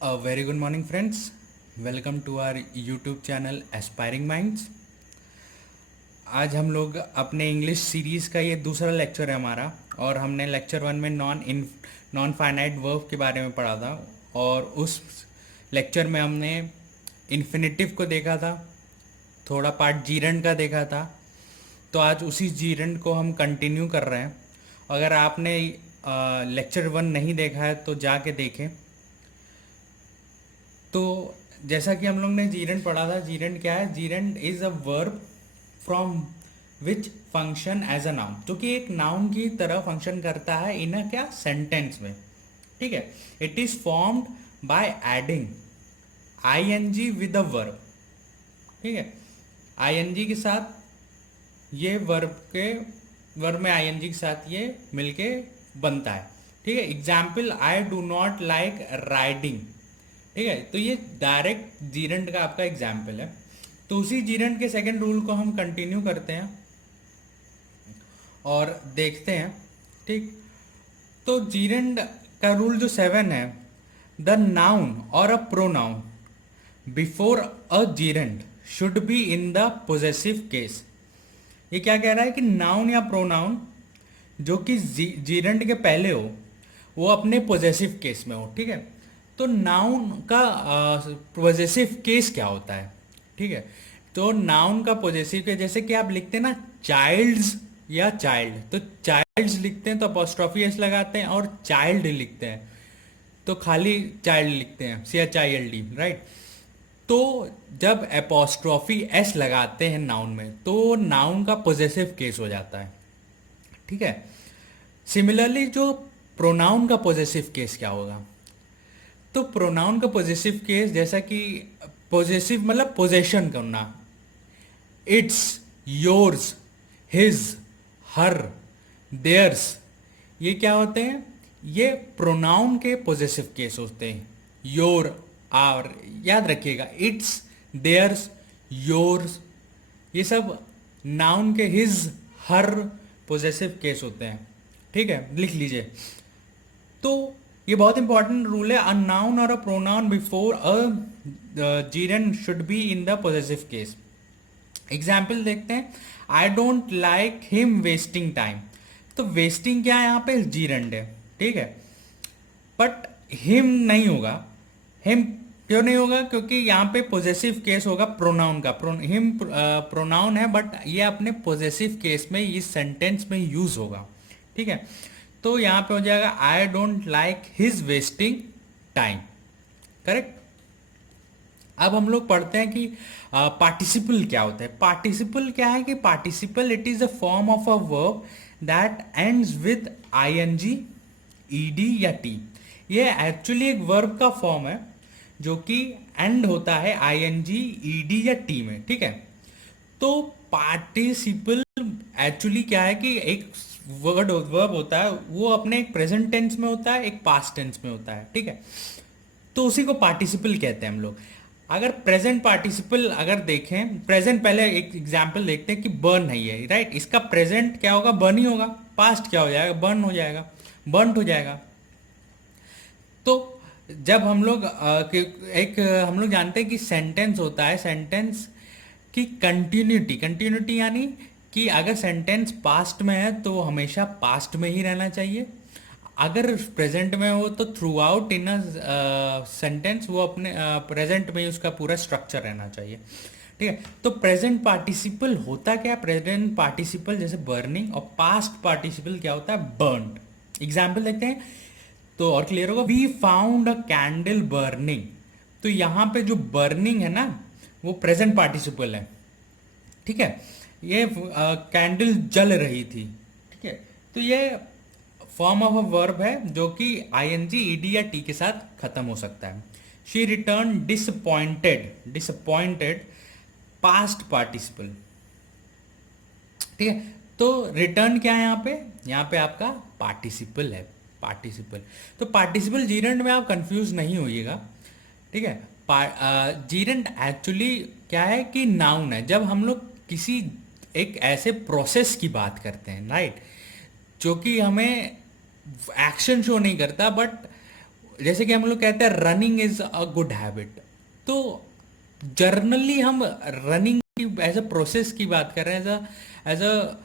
Very good morning friends, welcome to our YouTube channel aspiring minds. आज हम लोग अपने इंग्लिश सीरीज़ का ये दूसरा लेक्चर है हमारा, और हमने लेक्चर 1 में नॉन फाइनाइट वर्ब के बारे में पढ़ा था, और उस लेक्चर में हमने इन्फिनेटिव को देखा था, थोड़ा पार्ट जीरेंड का देखा था। तो आज उसी जीरेंड को हम कंटिन्यू कर रहे हैं। अगर आपने लेक्चर 1 नहीं देखा है तो जाके देखें। तो जैसा कि हम लोग ने जीरेंड पढ़ा था, जीरेंड क्या है? Gerund is a verb from which function as a noun, जो कि एक नाउन की तरह फंक्शन करता है इन अ क्या सेंटेंस में। ठीक है, it is formed by adding I N G with a verb. ठीक है, आई एन जी के साथ ये वर्ब में आई एन जी के साथ ये मिलके बनता है। ठीक है, example I do not like riding. ठीक है, तो ये डायरेक्ट जीरेंड का आपका एग्जाम्पल है। तो उसी जीरेंड के सेकंड रूल को हम कंटिन्यू करते हैं और देखते हैं। ठीक, तो जीरेंड का रूल जो 7 है, द नाउन और a pronoun before a जीरेंड should be in the possessive case. ये क्या कह रहा है कि नाउन या प्रोनाउन जो कि जीरेंड के पहले हो, वो अपने पोजेसिव केस में हो। ठीक है, तो नाउन का पोजेसिव केस क्या होता है? ठीक है, तो नाउन का पोजेसिव केस, जैसे कि आप लिखते हैं ना चाइल्ड्स या चाइल्ड, तो चाइल्ड्स लिखते हैं तो अपोस्ट्रोफी एस लगाते हैं, और चाइल्ड लिखते हैं तो खाली चाइल्ड लिखते हैं, CHILD, राइट। तो जब एपोस्ट्रोफी एस लगाते हैं नाउन में, तो नाउन का पोजेसिव केस हो जाता है। ठीक है, सिमिलरली जो प्रोनाउन का पोजेसिव केस क्या होगा? तो प्रोनाउन का पोजेसिव केस, जैसा कि पोजेसिव मतलब पोजेशन करना, its, yours, his, her, theirs, ये क्या होते हैं? ये प्रोनाउन के पोजेसिव केस होते हैं। योर, आवर, याद रखिएगा, इट्स, देयर्स, योर्स, ये सब नाउन के हिज, हर पोजेसिव केस होते हैं। ठीक है, लिख लीजिए। तो ये बहुत इंपॉर्टेंट रूल है, अ नाउन और a pronoun before a जीरेंड should be in the possessive case. Example देखते हैं, I don't like him wasting time. तो वेस्टिंग क्या है यहाँ पे? जीरेंड है। ठीक है, बट हिम नहीं होगा। हिम क्यों नहीं होगा? क्योंकि यहाँ पे पोजेसिव केस होगा प्रोनाउन का। हिम प्रोनाउन है, बट ये अपने पोजेसिव केस में इस सेंटेंस में यूज होगा। ठीक है, तो यहाँ पे हो जाएगा I don't like his wasting time. Correct. अब हम लोग पढ़ते हैं कि पार्टिसिपल क्या होता है। पार्टिसिपल क्या है? कि participle it is a form of a verb that ends with ING, ED या T। ये एक्चुअली एक वर्ब का फॉर्म है जो कि एंड होता है ING, ED या T में। ठीक है, तो पार्टिसिपल एक्चुअली क्या है कि एक वर्ब होता है, वो अपने एक प्रेजेंट टेंस में होता है, एक पास्ट टेंस में होता है। ठीक है, तो उसी को पार्टिसिपल कहते हैं हम लोग। अगर प्रेजेंट पार्टिसिपल अगर देखें, प्रेजेंट पहले एक एग्जांपल देखते हैं कि बर्न है ये, राइट। इसका प्रेजेंट क्या होगा? बर्न ही होगा। पास्ट क्या हो जाएगा? बर्न हो जाएगा, बर्न हो जाएगा। तो जब हम लोग हम लोग जानते हैं कि सेंटेंस होता है, सेंटेंस की कंटिन्यूटी, कंटिन्यूटी यानी कि अगर सेंटेंस पास्ट में है तो हमेशा पास्ट में ही रहना चाहिए। अगर प्रेजेंट में हो तो थ्रू आउट इन सेंटेंस वो अपने प्रेजेंट में ही उसका पूरा स्ट्रक्चर रहना चाहिए। ठीक है, तो प्रेजेंट पार्टिसिपल होता क्या? प्रेजेंट पार्टिसिपल जैसे बर्निंग, और पास्ट पार्टिसिपल क्या होता है? बर्न्ड। एग्जाम्पल देखते हैं तो और क्लियर होगा। We found a candle burning. तो यहां पे जो बर्निंग है ना, वो प्रेजेंट पार्टिसिपल है। ठीक है, ये कैंडल जल रही थी। ठीक है, तो ये फॉर्म ऑफ अ वर्ब है जो कि ING, ED या T के साथ खत्म हो सकता है। She return disappointed, disappointed past participle. ठीक है, तो रिटर्न क्या है यहाँ पे? यहाँ पे आपका पार्टिसिपल है, पार्टिसिपल। तो पार्टिसिपल जीरेंड में आप कंफ्यूज नहीं होइएगा। ठीक है, जीरेंड एक्चुअली क्या है कि नाउन है। जब हम लोग किसी एक ऐसे प्रोसेस की बात करते हैं, राइट, जो कि हमें एक्शन शो नहीं करता, बट जैसे कि हम लोग कहते हैं running is a good habit, तो जर्नली हम रनिंग की एज अ प्रोसेस की बात कर रहे हैं, एज अ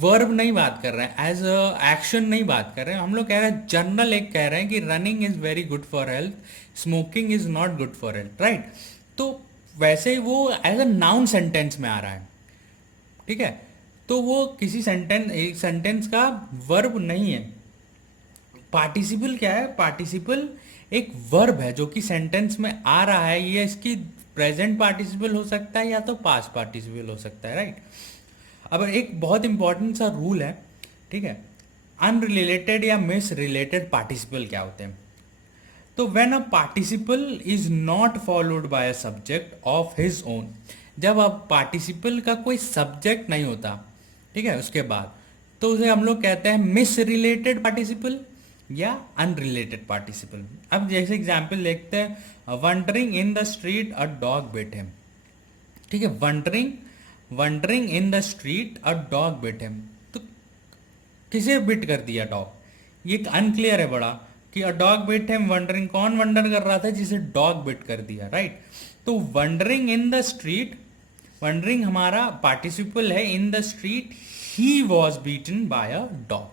वर्ब नहीं बात कर रहे हैं, एज अ एक्शन नहीं बात कर रहे हैं, हम लोग कह रहे हैं जर्नल एक कह रहे हैं कि running is very good for health, smoking is not good for health, right. तो वैसे ही वो एज अ नाउन सेंटेंस में आ रहा है, ठीक है। तो वो किसी सेंटेंस, एक सेंटेंस का वर्ब नहीं है। पार्टिसिपल क्या है? पार्टिसिपल एक वर्ब है जो कि सेंटेंस में आ रहा है, ये इसकी प्रेजेंट पार्टिसिपल हो सकता है या तो पास्ट पार्टिसिपल हो सकता है, राइट। अब एक बहुत इंपॉर्टेंट सा रूल है, ठीक है। अनरिलेटेड या मिस रिलेटेड पार्टिसिपल क्या होते हैं? तो when a participle is not followed by a subject of his own, जब अब पार्टिसिपल का कोई सब्जेक्ट नहीं होता, ठीक है, उसके बाद, तो उसे हम लोग कहते हैं मिस रिलेटेड पार्टिसिपल या अनरिलेटेड पार्टिसिपल। अब जैसे एग्जाम्पल देखते हैं, wondering in the street a dog bit him, ठीक है। Wondering, wondering in the street a dog bit him, तो किसे बिट कर दिया डॉग? ये अनक्लियर है बड़ा कि a dog bit him, wondering कौन वंडर कर रहा था जिसे डॉग बिट कर दिया, राइट। तो wondering in the street, wondering हमारा पार्टिसिपल है, in the street he was beaten by a dog,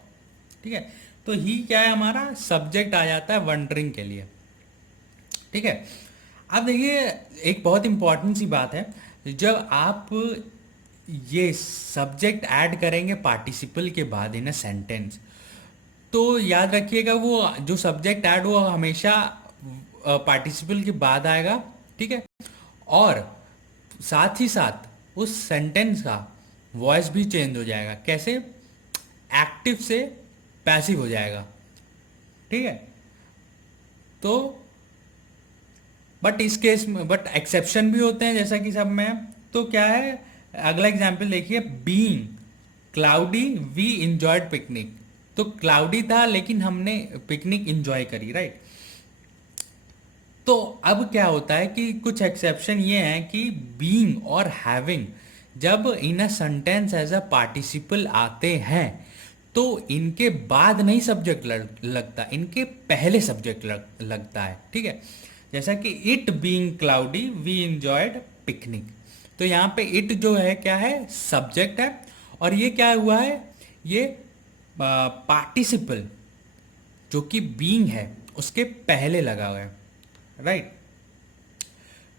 ठीक है। तो ही क्या है? हमारा सब्जेक्ट आ जाता है वंडरिंग के लिए, ठीक है। अब देखिए एक बहुत इंपॉर्टेंट सी बात है, जब आप ये सब्जेक्ट ऐड करेंगे पार्टिसिपल के बाद इन अ सेंटेंस, तो याद रखिएगा वो जो सब्जेक्ट ऐड हुआ हमेशा पार्टिसिपल के बाद आएगा, ठीक है। और साथ ही साथ उस सेंटेंस का वॉइस भी चेंज हो जाएगा। कैसे? एक्टिव से पैसिव हो जाएगा, ठीक है। तो बट इस केस में बट एक्सेप्शन भी होते हैं जैसा कि सब में है। तो क्या है? अगला एग्जाम्पल देखिए, being cloudy we enjoyed picnic. तो क्लाउडी था लेकिन हमने पिकनिक इंजॉय करी, राइट। तो अब क्या होता है कि कुछ एक्सेप्शन ये हैं कि बीइंग और हैविंग जब in a sentence as a participle आते हैं तो इनके बाद नहीं सब्जेक्ट लगता, इनके पहले सब्जेक्ट लगता है, ठीक है। जैसा कि it being cloudy we enjoyed picnic, तो यहाँ पे इट जो है क्या है? सब्जेक्ट है। और ये क्या हुआ है? ये पार्टिसिपल जो कि बीइंग है उसके पहले लगा हुआ है, राइट।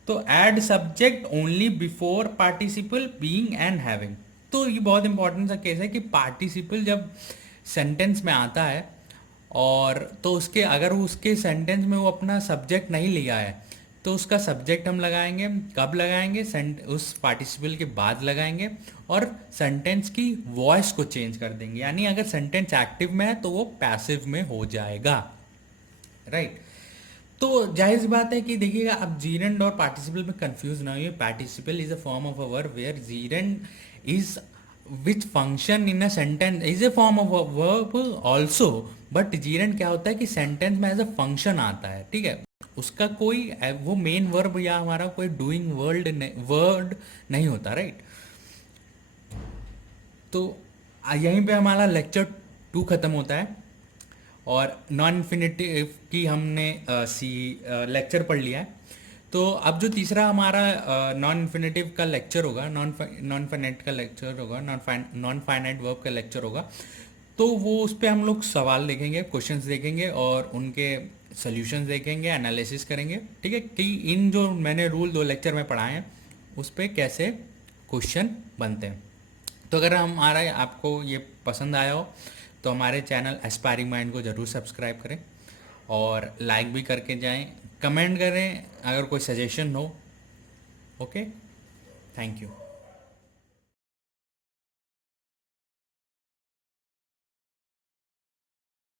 तो add subject only before participle being and having. तो ये बहुत इंपॉर्टेंट सा केस है कि पार्टिसिपल जब सेंटेंस में आता है और तो उसके अगर उसके सेंटेंस में वो अपना सब्जेक्ट नहीं लिया है तो उसका सब्जेक्ट हम लगाएंगे। कब लगाएंगे? उस पार्टिसिपल के बाद लगाएंगे और सेंटेंस की वॉइस को चेंज कर देंगे, यानी अगर सेंटेंस एक्टिव में है तो वो पैसिव में हो जाएगा, राइट। तो जाहिर सी बात है कि देखिएगा, अब जीरेंड और पार्टिसिपल में कंफ्यूज ना होइए। Participle is a form of a verb where gerund is which function in a sentence is a form of a verb also, but gerund क्या होता है कि सेंटेंस में एज अ फंक्शन आता है, ठीक है। उसका कोई वो मेन वर्ब या हमारा कोई डूइंग वर्ड नहीं होता, राइट। तो यहीं पे हमारा लेक्चर 2 खत्म होता है और नॉन इन्फिनेटिव की हमने सी लेक्चर पढ़ लिया है। तो अब जो तीसरा हमारा नॉन इन्फिनेटिव का लेक्चर होगा, नॉन फाइनाइट का लेक्चर होगा, नॉन फाइनाइट वर्ब का लेक्चर होगा, तो वो उस पर हम लोग सवाल देखेंगे, क्वेश्चंस देखेंगे और उनके सॉल्यूशंस देखेंगे, एनालिसिस करेंगे, ठीक है, कि इन जो मैंने रूल 2 लेक्चर में पढ़ाए हैं उस पर कैसे क्वेश्चन बनते हैं। तो अगर हमारा आपको ये पसंद आया हो तो हमारे चैनल एस्पायरिंग माइंड को ज़रूर सब्सक्राइब करें और लाइक भी करके जाएं, कमेंट करें अगर कोई सजेशन हो। Okay, thank you.